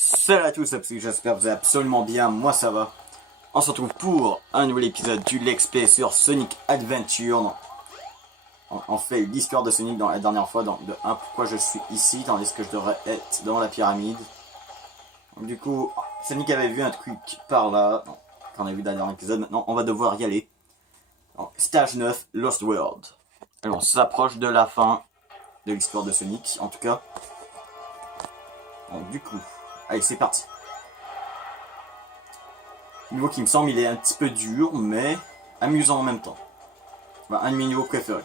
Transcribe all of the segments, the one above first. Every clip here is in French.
Salut à tous, j'espère que vous allez absolument bien, moi ça va. On se retrouve pour un nouvel épisode du Let's Play sur Sonic Adventure. On fait l'histoire de Sonic dans la dernière fois, donc de 1 pourquoi je suis ici, tandis que je devrais être dans la pyramide. Donc, du coup, Sonic avait vu un truc par là, qu'on a vu dans le dernier épisode, maintenant on va devoir y aller. Donc, stage 9, Lost World. Alors on s'approche de la fin de l'histoire de Sonic, en tout cas. Donc du coup, allez c'est parti. Niveau qui me semble il est un petit peu dur, mais amusant en même temps. Bah, un de mes niveaux préférés.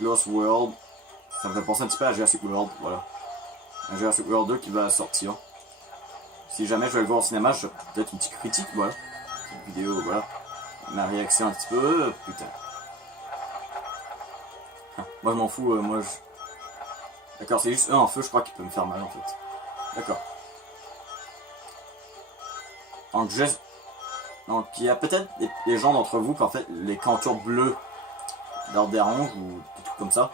Lost World, ça me fait penser un petit peu à Jurassic World, voilà. Un Jurassic World 2 qui va sortir. Si jamais je vais le voir au cinéma, je ferai peut-être une petite critique, voilà. Une vidéo, voilà. Ma réaction un petit peu, putain. Moi je m'en fous, moi je... D'accord, c'est juste un en feu, je crois qu'il peut me faire mal en fait. D'accord. Donc il y a peut-être des gens d'entre vous qui en fait les contours bleus leur dérange ou des trucs comme ça.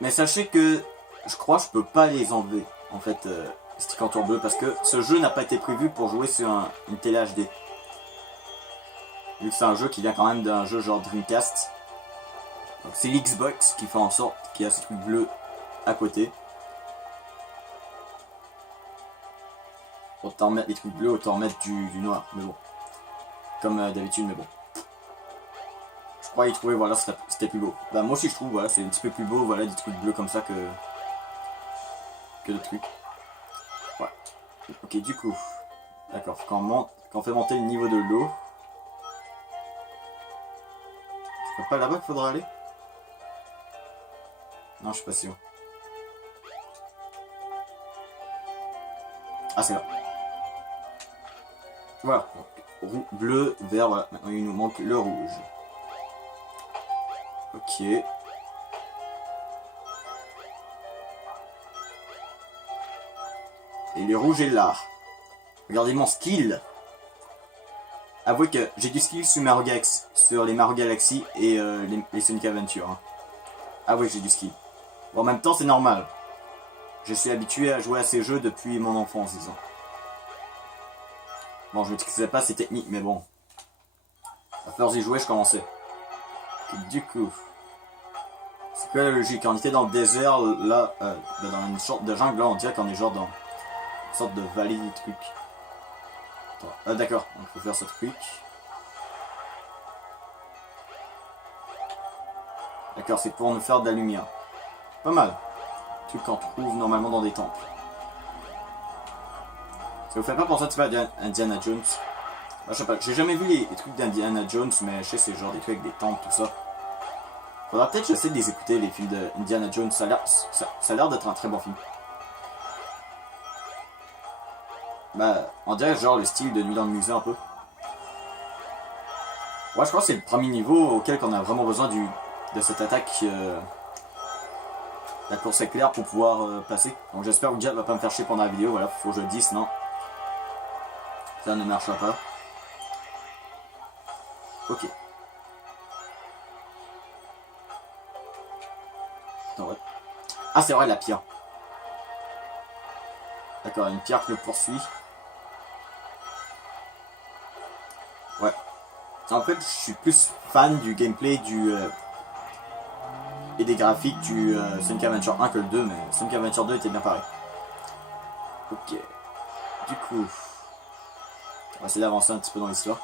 Mais sachez que je crois que je peux pas les enlever en fait ces contours bleus parce que ce jeu n'a pas été prévu pour jouer sur une télé HD. Vu que c'est un jeu qui vient quand même d'un jeu genre Dreamcast. Donc c'est l'Xbox qui fait en sorte qu'il y a ce truc bleu à côté. Autant mettre les trucs bleus, autant mettre du noir, mais bon. Comme d'habitude, mais bon. Je crois y trouver, voilà, c'était plus beau. Bah moi aussi je trouve, voilà, c'est un petit peu plus beau, voilà, des trucs bleus comme ça que le truc. Ouais. Ok, du coup. D'accord, quand on fait monter le niveau de l'eau. C'est pas là-bas qu'il faudra aller? Non, je suis pas sûr. Ah, c'est là. Voilà. Bleu, vert, voilà. Maintenant, il nous manque le rouge. Ok. Et le rouge est là. Regardez mon skill. Avouez que j'ai du skill sur les Mario Galaxy et les Sonic Adventure. Hein. Avouez que j'ai du skill. Bon, en même temps, c'est normal. Je suis habitué à jouer à ces jeux depuis mon enfance, disons. Bon, je ne maîtrisais pas ces techniques, mais bon. À force d'y jouer, je commençais. Et du coup... C'est quoi la logique? Quand on était dans le désert, là, dans une sorte de jungle, là, on dirait qu'on est genre dans une sorte de vallée des trucs. D'accord, donc il faut faire ce truc. D'accord, c'est pour nous faire de la lumière. Pas mal. Truc qu'on trouve normalement dans des temples. Ça vous fait pas penser un petit peu à Indiana Jones? Je sais pas, j'ai jamais vu les trucs d'Indiana Jones, mais je sais c'est genre des trucs avec des temples, tout ça. Faudra peut-être j'essaie de les écouter, les films d'Indiana Jones, ça a l'air d'être un très bon film. Bah, on dirait genre le style de Nuit dans le musée un peu. Ouais, je crois que c'est le premier niveau auquel on a vraiment besoin de cette attaque. La course éclair pour pouvoir passer. Donc j'espère que Jet va pas me faire chier pendant la vidéo, voilà, faut que je le dise, sinon ça ne marchera pas. Ok. Attends, ouais. Ah c'est vrai la pierre. D'accord, une pierre qui me poursuit. Ouais. En fait je suis plus fan du gameplay et des graphiques du Sonic Adventure 1 que le 2, mais Sonic Adventure 2 était bien pareil. Ok. Du coup, on va essayer d'avancer un petit peu dans l'histoire.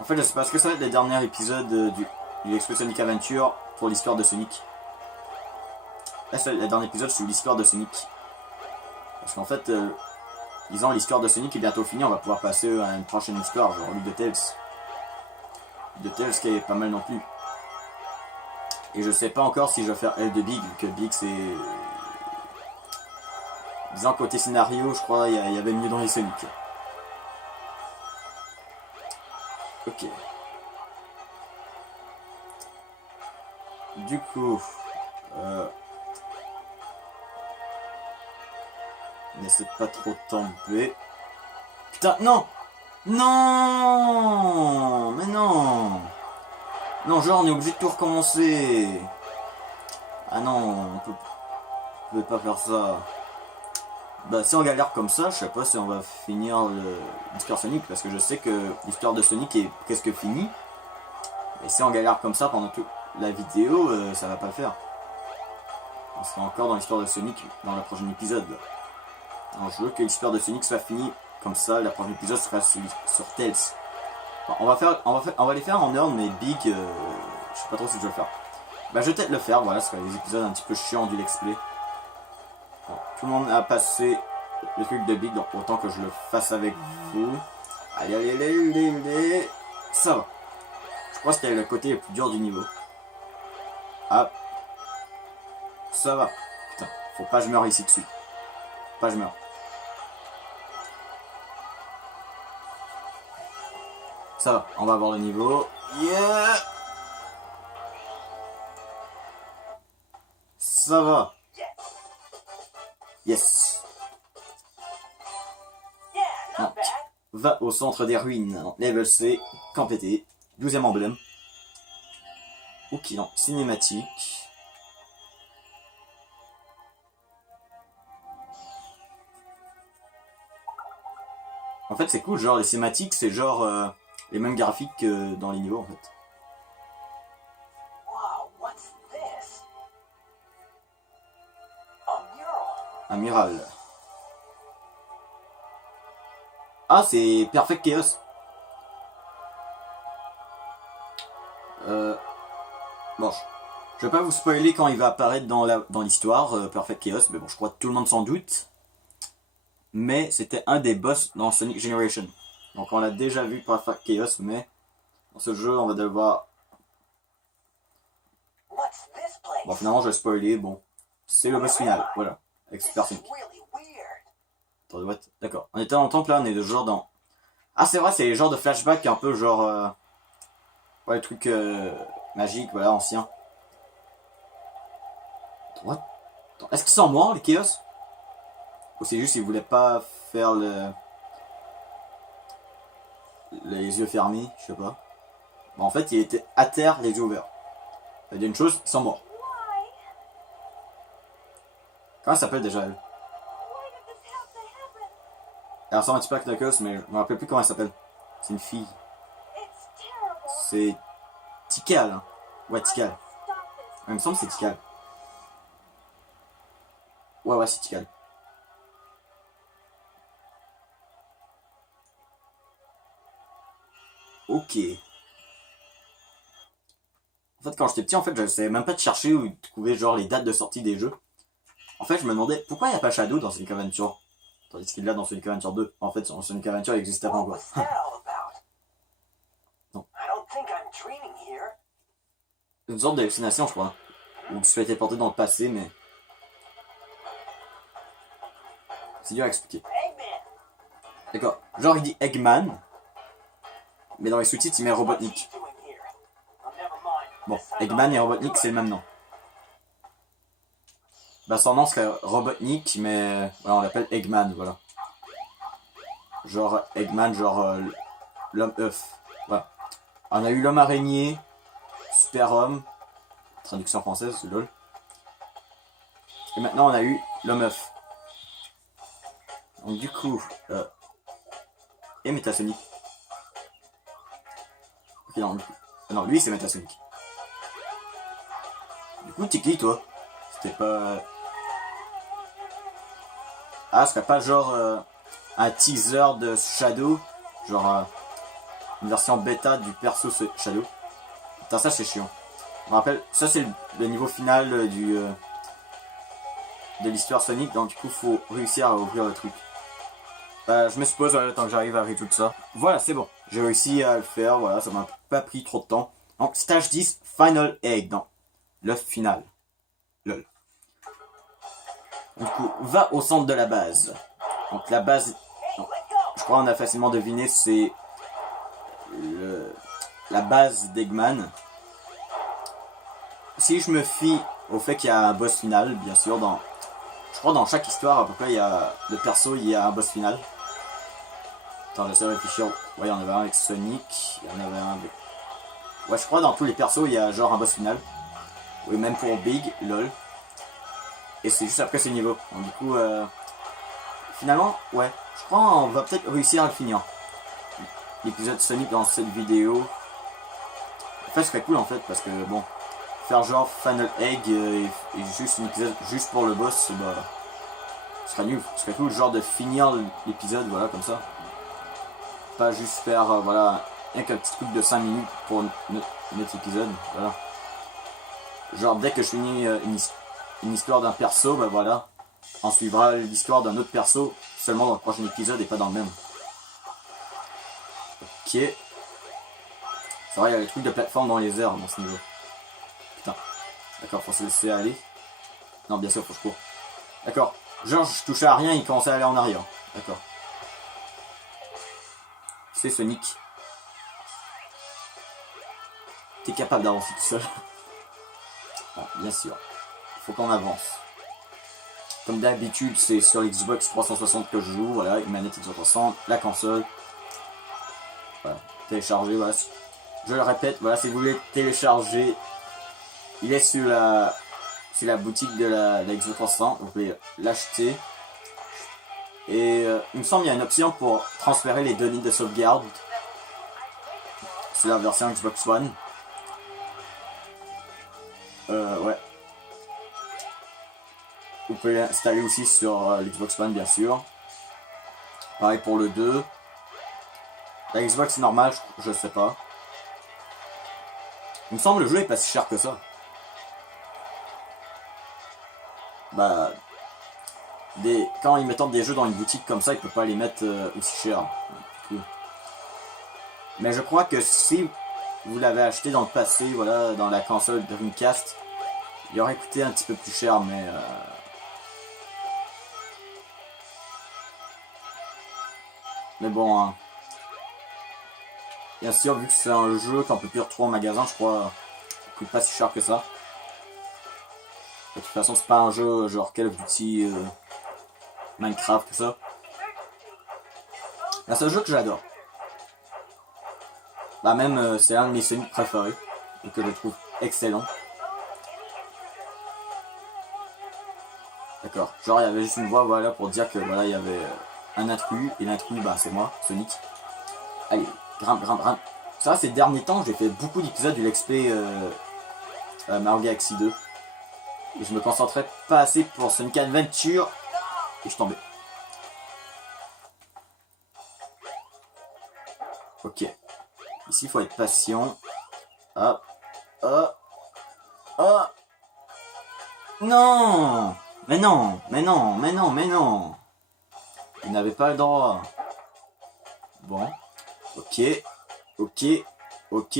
En fait, je sais pas, est-ce que ça va être les derniers épisodes du Let's Play Sonic Adventure pour l'histoire de Sonic? Là, c'est le dernier épisode sur l'histoire de Sonic. Parce qu'en fait, disons, l'histoire de Sonic est bientôt finie, on va pouvoir passer à une prochaine histoire, genre lui de Tails. De Tails qui est pas mal non plus. Et je sais pas encore si je vais faire L de Big, vu que Big c'est... Disons côté scénario, je crois il y avait mieux dans les Sonic. Ok. Du coup... N'essaie pas trop tomber. Putain, non! Non! Mais non! Non, genre on est obligé de tout recommencer. Ah non, on peut pas faire ça. bah si on galère comme ça, je sais pas si on va finir l'histoire Sonic, parce que je sais que l'histoire de Sonic est presque finie. Et si on galère comme ça pendant toute la vidéo, ça va pas le faire. On sera encore dans l'histoire de Sonic dans le prochain épisode. Alors je veux que l'histoire de Sonic soit finie comme ça, le prochain épisode sera sur Tails. Bon, on va les faire en ordre, mais Big, je sais pas trop si je vais le faire. Bah je vais peut-être le faire, voilà, ce sera des épisodes un petit peu chiants du Let's Play. Bon, tout le monde a passé le truc de Big, donc autant que je le fasse avec vous. Allez, allez, allez, allez, allez. Ça va. Je crois que c'était le côté le plus dur du niveau. Ah. Ça va. Putain, faut pas que je meure ici dessus. Faut pas que je meure. Ça va, on va voir le niveau. Yeah. Ça va. Yes. Donc, va au centre des ruines. Donc, level C, complété. 12e emblème. Ok, non, cinématique. En fait, c'est cool, genre les cinématiques, c'est genre les mêmes graphiques que dans les niveaux en fait. Un mural. Ah, c'est Perfect Chaos. Bon, je vais pas vous spoiler quand il va apparaître dans l'histoire, Perfect Chaos, mais bon, je crois que tout le monde s'en doute. Mais c'était un des boss dans Sonic Generation. Donc on l'a déjà vu Perfect Chaos, mais dans ce jeu, on va devoir... Bon, finalement, je vais spoiler, bon. C'est le boss final, voilà. Avec Super Sonic. D'accord. On était dans le temple là, on est de genre dans... Ah c'est vrai, c'est les genres de flashback un peu genre... Ouais, le truc magique, voilà, ancien. What? Est-ce qu'ils sont morts, les Chaos? Ou c'est juste qu'ils voulaient pas faire les yeux fermés, je sais pas. Bon, en fait, il était à terre, les yeux ouverts. Ça veut dire une chose, ils sont morts. Comment elle s'appelle déjà, elle? Elle ressemble un petit peu à Knuckles, mais je me rappelle plus comment elle s'appelle. C'est une fille. C'est Tikal. Hein. Ouais, Tikal. Il me semble que c'est Tikal. Ouais, c'est Tikal. Ok. En fait, quand j'étais petit, en fait, je savais même pas de chercher ou de trouver genre les dates de sortie des jeux. En fait, je me demandais pourquoi il n'y a pas Shadow dans Sonic Adventure. Tandis qu'il l'a dans Sonic Adventure 2. En fait, dans Sonic Adventure, il existait pas encore. Non. Une sorte d'hallucination, je crois. Ou que ça a été porté dans le passé, mais... C'est dur à expliquer. D'accord. Genre, il dit Eggman. Mais dans les sous-titres, il met Robotnik. Bon, Eggman et Robotnik, c'est le même nom. Bah, son nom serait Robotnik, mais voilà, on l'appelle Eggman, voilà. Genre Eggman, genre l'homme œuf. Voilà. On a eu l'homme araignée, super homme, traduction française, c'est lol. Et maintenant, on a eu l'homme œuf. Donc, du coup, et Metasonic. Ok, non, non, lui, c'est Metasonic. Du coup, t'es qui, toi? C'était pas... Ah, ce serait pas genre un teaser de Shadow, genre une version bêta du perso Shadow. Putain, ça c'est chiant. Je me rappelle, ça c'est le niveau final de l'histoire Sonic, donc du coup faut réussir à ouvrir le truc. Je me suppose, voilà, le temps que j'arrive à résoudre tout ça. Voilà, c'est bon, j'ai réussi à le faire, voilà, ça m'a pas pris trop de temps. Donc stage 10, Final Egg, donc l'œuf final. Lol. Du coup, va au centre de la base. Donc la base, non, je crois qu'on a facilement deviné, c'est la base d'Eggman. Si je me fie au fait qu'il y a un boss final, bien sûr, je crois dans chaque histoire à peu près il y a de perso, il y a un boss final. Attends, j'essaie de réfléchir. Ouais, il y en avait un avec Sonic, il y en avait un avec... Ouais, je crois dans tous les persos il y a genre un boss final. Oui, même pour Big, lol. Et c'est juste après ce niveau. Donc du coup, finalement, ouais, je crois on va peut-être réussir à le finir. L'épisode Sonic dans cette vidéo. En fait, ce serait cool en fait, parce que bon, faire genre Final Egg et juste un épisode juste pour le boss, bah, ce serait nul. Ce serait cool, genre de finir l'épisode, voilà, comme ça. Pas juste faire, voilà, un petit truc de 5 minutes pour notre épisode, voilà. Genre, dès que je finis une histoire d'un perso, bah voilà, on suivra l'histoire d'un autre perso seulement dans le prochain épisode et pas dans le même. Ok. C'est vrai, il y a les trucs de plateforme dans les airs dans ce niveau. Putain. D'accord, faut se laisser aller. Non, bien sûr, faut que je cours. D'accord. Genre, je touchais à rien, il commençait à aller en arrière. D'accord. C'est Sonic. T'es capable d'avancer tout seul. Bon, bien sûr. Il faut qu'on avance. Comme d'habitude, c'est sur l'Xbox 360 que je joue. Voilà, une manette Xbox 360, la console. Voilà, télécharger, voilà. Je le répète, voilà, si vous voulez télécharger, il est sur la boutique de la Xbox 360. Vous pouvez l'acheter. Et il me semble qu'il y a une option pour transférer les données de sauvegarde sur la version Xbox One. Ouais. Vous pouvez l'installer aussi sur l'Xbox One, bien sûr. Pareil pour le 2. La Xbox normale, je sais pas. Il me semble que le jeu est pas si cher que ça. Bah... Quand ils mettent des jeux dans une boutique comme ça, ils peuvent pas les mettre aussi cher. Mais je crois que si vous l'avez acheté dans le passé, voilà, dans la console Dreamcast, il aurait coûté un petit peu plus cher, mais... Mais bon, hein. Bien sûr, vu que c'est un jeu qu'on peut plus retrouver en magasin, je crois, il coûte pas si cher que ça. De toute façon, c'est pas un jeu genre Call of Duty, Minecraft, tout ça. C'est un jeu que j'adore. Bah même, c'est un de mes Sonic préférés, et que je trouve excellent. D'accord. Genre, il y avait juste une voix, voilà, pour dire que, voilà, il y avait un intrus, et l'intrus, bah, c'est moi, Sonic. Allez, grimpe, grimpe, grimpe. C'est vrai, ces derniers temps, j'ai fait beaucoup d'épisodes du Let's Play Mario Galaxy 2. Et je me concentrais pas assez pour Sonic Adventure. Et je tombais. Ok. Ici, il faut être patient. Hop. Hop. Hop. Non. Mais non. Mais non. Mais non. Mais non. Vous n'avez pas le droit. Bon. Ok. Ok. Ok.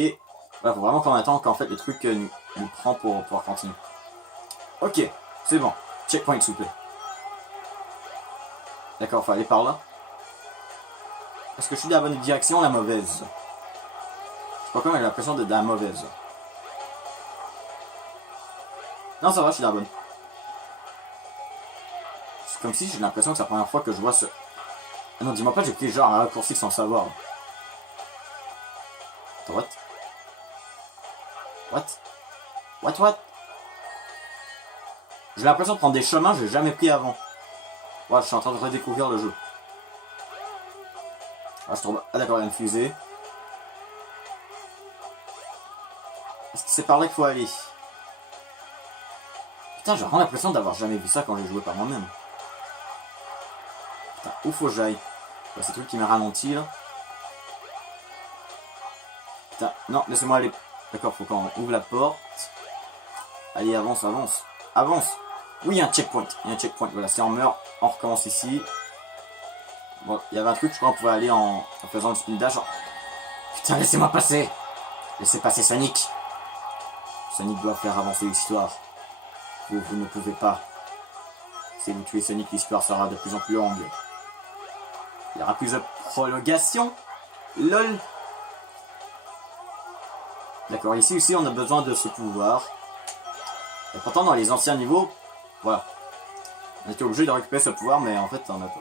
Voilà, faut vraiment qu'on attende qu'en fait le truc nous prend pour pouvoir continuer. Ok. C'est bon. Checkpoint, s'il vous plaît. D'accord, faut aller par là. Est-ce que je suis dans la bonne direction ou la mauvaise? Je crois quand même j'ai l'impression d'être dans la mauvaise. Non, ça va, je suis dans la bonne. C'est comme si j'ai l'impression que c'est la première fois que je vois ce... Ah non, dis-moi pas que j'ai pris genre un raccourci sans savoir. Attends, what? What? What, what? J'ai l'impression de prendre des chemins que j'ai jamais pris avant. Ouais, je suis en train de redécouvrir le jeu. Ah, je tombe... Ah d'accord, il y a une fusée. Est-ce que c'est par là qu'il faut aller? Putain, j'ai vraiment l'impression d'avoir jamais vu ça quand j'ai joué par moi-même. Putain, où faut que j'aille? Ouais, c'est le truc qui m'a ralenti là. Putain, non, laissez-moi aller. D'accord, faut qu'on ouvre la porte. Allez, avance, avance. Avance! Oui, il y a un checkpoint. Il y a un checkpoint. Voilà, si on meurt, on recommence ici. Bon, il y avait un truc, je crois qu'on pouvait aller en faisant le spin dash. Putain, laissez-moi passer! Laissez passer Sonic! Sonic doit faire avancer l'histoire. Vous ne pouvez pas. Si vous tuez Sonic, l'histoire sera de plus en plus longue. Il y aura plus de prolongation. LOL! D'accord, ici aussi on a besoin de ce pouvoir. Et pourtant dans les anciens niveaux, voilà. On était obligé de récupérer ce pouvoir, mais en fait on a pas.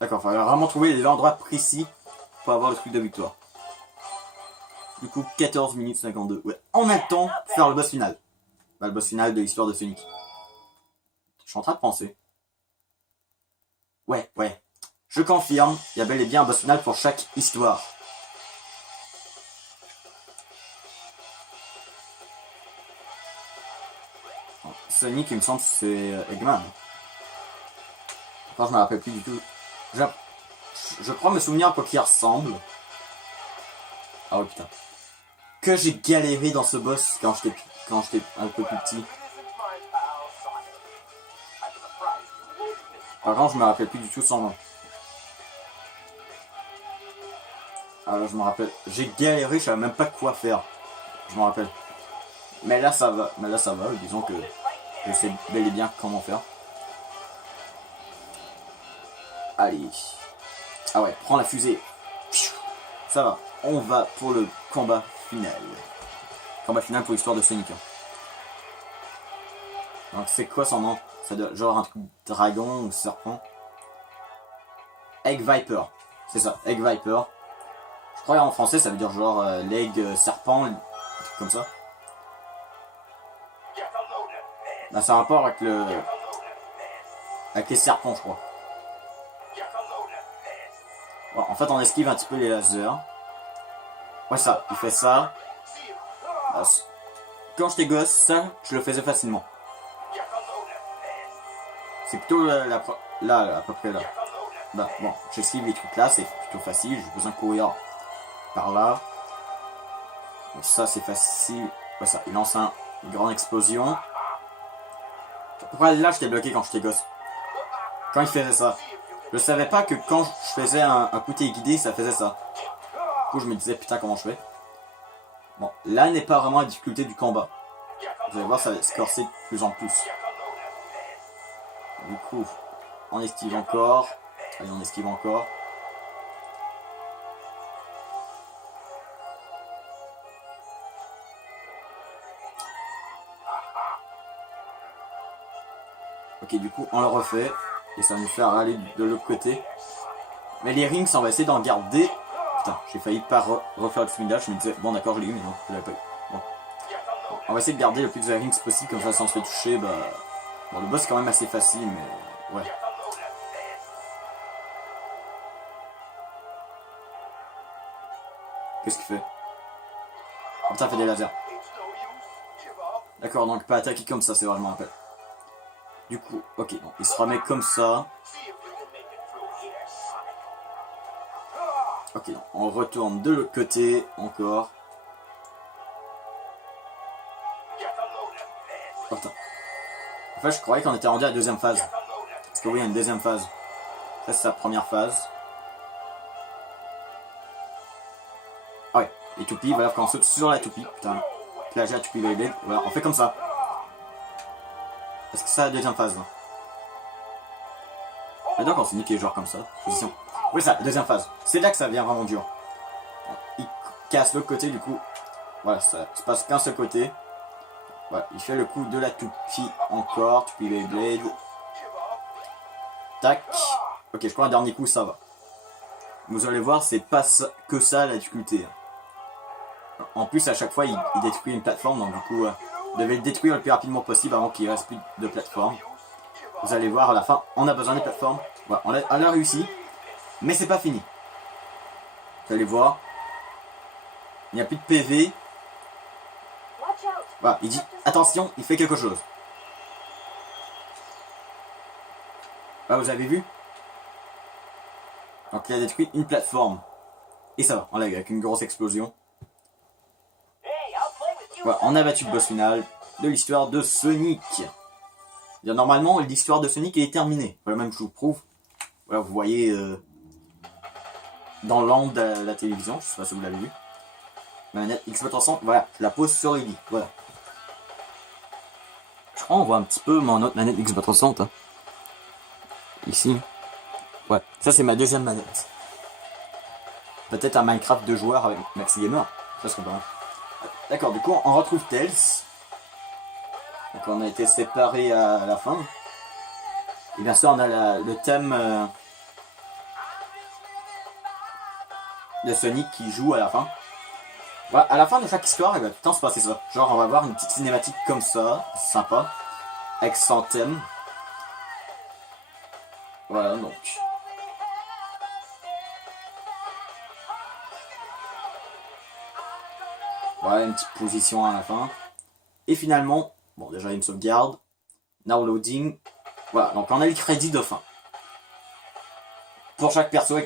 D'accord, il fallait vraiment trouver l'endroit précis pour avoir le truc de victoire. Du coup, 14 minutes 52. Ouais, on a le temps de faire le boss final. Bah, le boss final de l'histoire de Sonic. Je suis en train de penser. Ouais. Ouais. Je confirme, il y a bel et bien un boss final pour chaque histoire. Sonic, il me semble, c'est Eggman. Enfin, je me rappelle plus du tout. Je crois me souvenir à quoi qu'il ressemble. Ah ouais, putain. Que j'ai galéré dans ce boss quand j'étais un peu plus petit. Par contre, je me rappelle plus du tout son nom. Alors, je me rappelle. J'ai galéré, je savais même pas quoi faire. Je me rappelle. Mais là, ça va. Disons que je sais bel et bien comment faire. Allez. Ah ouais, prends la fusée. Ça va. On va pour le combat final. Combat final pour l'histoire de Sonic. Donc c'est quoi son nom? Ça doit genre un truc dragon ou serpent. Egg Viper. C'est ça, Egg Viper. Je crois en français ça veut dire genre l'egg serpent, un truc comme ça. Là ça a un rapport avec avec les serpents je crois. Bon, en fait on esquive un petit peu les lasers. Ouais ça, il fait ça. Quand j'étais gosse, ça je le faisais facilement. C'est plutôt là, à peu près là. Bah, bon, j'esquive les trucs là, c'est plutôt facile. J'ai besoin de courir par là. Bon, ça, c'est facile. Ouais, ça, il lance une grande explosion. Pourquoi là, j'étais bloqué quand j'étais gosse? Quand il faisait ça. Je savais pas que quand je faisais un coup téléguidé, ça faisait ça. Du coup, je me disais, putain, comment je fais? Bon, là n'est pas vraiment la difficulté du combat. Vous allez voir, ça va se corser de plus en plus. Du coup, on esquive encore. Allez, on esquive encore. Ok, du coup, on le refait. Et ça va nous faire aller de l'autre côté. Mais les rings, on va essayer d'en garder. Putain, j'ai failli pas refaire le spin dash. Je me disais, bon d'accord, je l'ai eu, mais non, je l'avais pas eu. Bon. On va essayer de garder le plus de rings possible. Comme ça, si on se fait toucher, bah... Bon, le boss est quand même assez facile, mais... Ouais. Qu'est-ce qu'il fait? Oh putain, il fait des lasers. D'accord, donc pas attaquer comme ça, c'est vrai, je m'en rappelle. Du coup, ok, donc il se remet comme ça. Ok, donc on retourne de l'autre côté, encore. Oh putain. En fait, je croyais qu'on était rendu à la deuxième phase. Parce que oui, il y a une deuxième phase. Ça, c'est sa première phase. Ah ouais, les toupies, voilà, quand on saute sur la toupie, putain. Plagiat, toupie Beyblade, voilà, on fait comme ça. Est-ce que c'est la deuxième phase, là? Et donc on s'est niqué genre comme ça, position. Oui ça, deuxième phase. C'est là que ça devient vraiment dur. Il casse l'autre côté du coup. Voilà, ça se passe qu'un seul côté. Voilà, il fait le coup de la toupie encore, toupie Beyblade. Tac. Ok, je crois un dernier coup ça va. Vous allez voir, c'est pas ça, que ça la difficulté. En plus à chaque fois il détruit une plateforme, donc du coup vous devez le détruire le plus rapidement possible avant qu'il reste plus de plateforme. Vous allez voir à la fin, on a besoin des plateformes. Voilà, on l'a réussi. Mais c'est pas fini. Vous allez voir. Il n'y a plus de PV. Voilà, il dit attention, il fait quelque chose. Là, vous avez vu? Donc il a détruit une plateforme. Et ça va, on l'a eu avec une grosse explosion. Voilà, on a battu le boss final de l'histoire de Sonic. Normalement, l'histoire de Sonic est terminée. Voilà, même je vous prouve. Voilà, vous voyez dans l'angle de la télévision, je sais pas si vous l'avez vu. Ma manette Xbox 360, voilà, je la pose sur le lit, voilà. Je crois qu'on voit un petit peu mon autre manette Xbox 360. Hein. Ici. Ouais, ça c'est ma deuxième manette. Peut-être un Minecraft 2 joueurs avec Maxi Gamer. Ça serait pas mal. D'accord, du coup on retrouve Tails. Donc on a été séparés à la fin. Et bien sûr on a le thème de Sonic qui joue à la fin. Voilà, à la fin de chaque histoire, il va tout le temps se passer ça. Genre on va avoir une petite cinématique comme ça, sympa, avec son thème. Voilà, donc. Voilà, une petite position à la fin. Et finalement, bon, déjà une sauvegarde. Now loading. Voilà, donc on a le crédit de fin. Pour chaque perso.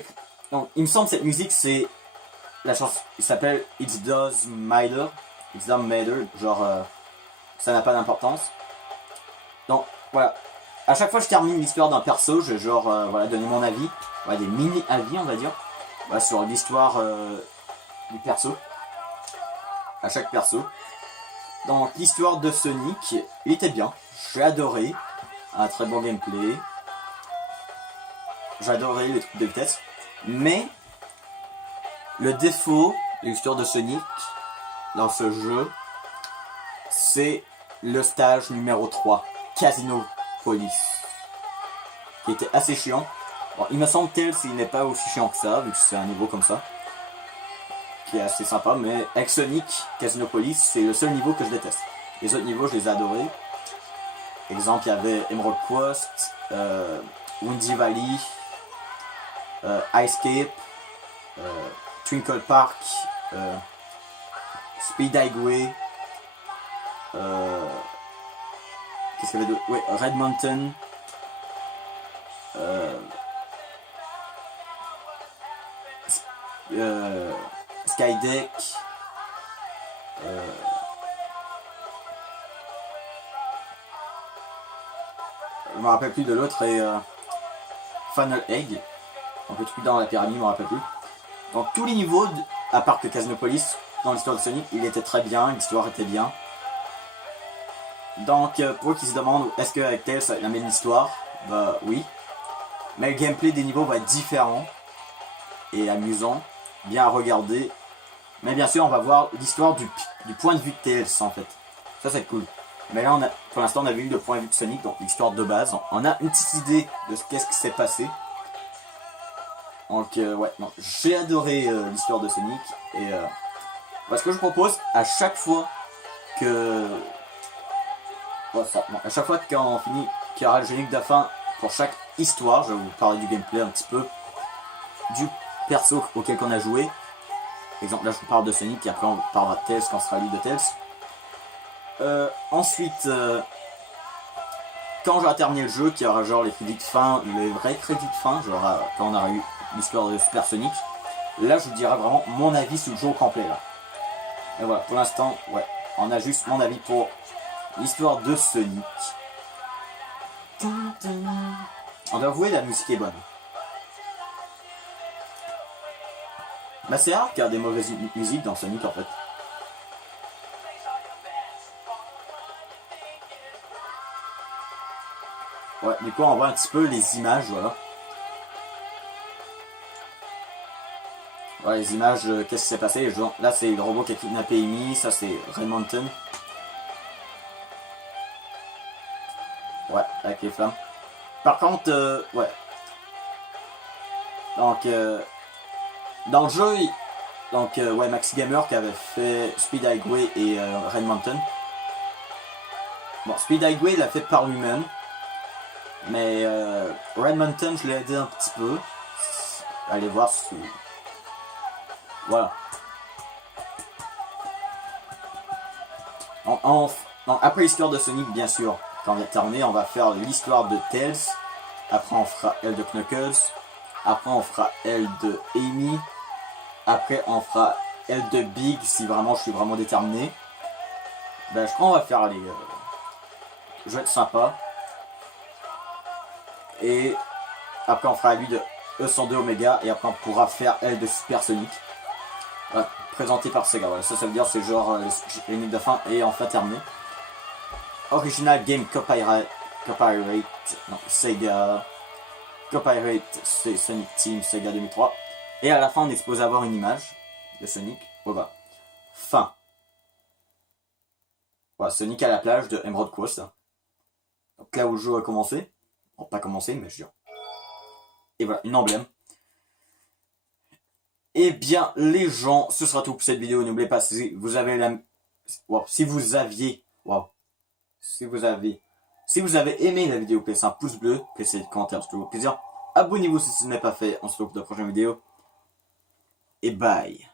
Donc, il me semble que cette musique, c'est la chanson. Il s'appelle It Does Matter. It Does Matter. Genre, ça n'a pas d'importance. Donc, voilà. À chaque fois que je termine l'histoire d'un perso, je genre, voilà, donner mon avis. Voilà, des mini-avis, on va dire. Voilà, sur l'histoire du perso. À chaque perso. Donc, l'histoire de Sonic, il était bien. J'ai adoré. Un très bon gameplay. J'ai adoré les trucs de vitesse. Mais, le défaut de l'histoire de Sonic dans ce jeu, c'est le stage numéro 3, Casino Police, qui était assez chiant. Bon, il me semble que il n'est pas aussi chiant que ça, vu que c'est un niveau comme ça, qui est assez sympa, mais avec Sonic, Casino Police, c'est le seul niveau que je déteste. Les autres niveaux, je les ai adorés. Exemple, il y avait Emerald Quest, Windy Valley, Ice Cape, Twinkle Park, Speed Highway, qu'est-ce qu'il y avait d'autre? Ouais, Red Mountain, Skydeck, je me rappelle plus de l'autre, et Funnel Egg, un peu truc dans la pyramide, je me rappelle plus. Donc tous les niveaux, à part que Casinopolis, dans l'histoire de Sonic, il était très bien, l'histoire était bien. Donc pour eux qui se demandent, est-ce qu'avec Tails ça amène l'histoire? Bah oui. Mais le gameplay des niveaux va être différent et amusant, bien à regarder. Mais bien sûr, on va voir l'histoire du point de vue de Tails en fait. Ça c'est cool. Mais là, pour l'instant, on a vu le point de vue de Sonic, donc l'histoire de base. On a une petite idée de qu'est-ce qui s'est passé. Donc ouais, non, j'ai adoré l'histoire de Sonic. Et ce que je propose, à chaque fois que... Ouais, ça, non, à chaque fois qu'on finit, qu'il y aura le générique de la fin pour chaque histoire, je vais vous parler du gameplay un petit peu, du perso auquel on a joué. Par exemple, là je vous parle de Sonic, et après on parlera de Tails quand sera lui de Tails. Ensuite, quand j'aurai terminé le jeu, qu'il y aura genre les crédits de fin, les vrais crédits de fin, genre quand on aura eu l'histoire de Super Sonic, là je vous dirai vraiment mon avis sur le jeu au complet là. Et voilà, pour l'instant, ouais, on a juste mon avis pour l'histoire de Sonic. On doit avouer, la musique est bonne. Bah c'est rare qu'il y a des mauvaises musiques dans Sonic en fait. Ouais, du coup on voit un petit peu les images, voilà. Voilà les images, qu'est-ce qui s'est passé, genre, là c'est le robot qui a kidnappé Amy, ça c'est Red Mountain. Ouais, avec les flammes. Par contre, ouais. Donc, dans le jeu, donc, ouais, Maxi Gamer qui avait fait Speed Highway et Red Mountain. Bon, Speed Highway il l'a fait par lui-même. Mais Red Mountain, je l'ai aidé un petit peu. Allez voir si... Voilà. Après l'histoire de Sonic, bien sûr, quand on va terminer, on va faire l'histoire de Tails. Après, on fera elle de Knuckles. Après, on fera elle de Amy. Après, on fera elle de Big, si vraiment je suis vraiment déterminé. Ben, je crois qu'on va faire les... je vais être sympa. Et après, on fera lui de E102 Omega. Et après, on pourra faire elle de Super Sonic. Voilà, présenté par Sega. Voilà, ça veut dire c'est genre les minutes de fin et enfin terminé. Original Game Copyright, non, Sega. Copyright, c'est Sonic Team Sega 2003. Et à la fin, on est supposé avoir une image de Sonic. Voilà. Fin. Voilà, Sonic à la plage de Emerald Quest. Donc là où le jeu a commencé. Bon, pas commencé, mais je veux dire. Et voilà, une emblème. Et bien, les gens, ce sera tout pour cette vidéo. N'oubliez pas, si vous avez la... Wow, si vous aviez... Wow. Si vous avez aimé la vidéo, laissez un pouce bleu, laissez des commentaires, c'est toujours plaisir. Abonnez-vous si ce n'est pas fait. On se retrouve dans la prochaine vidéo. Et bye.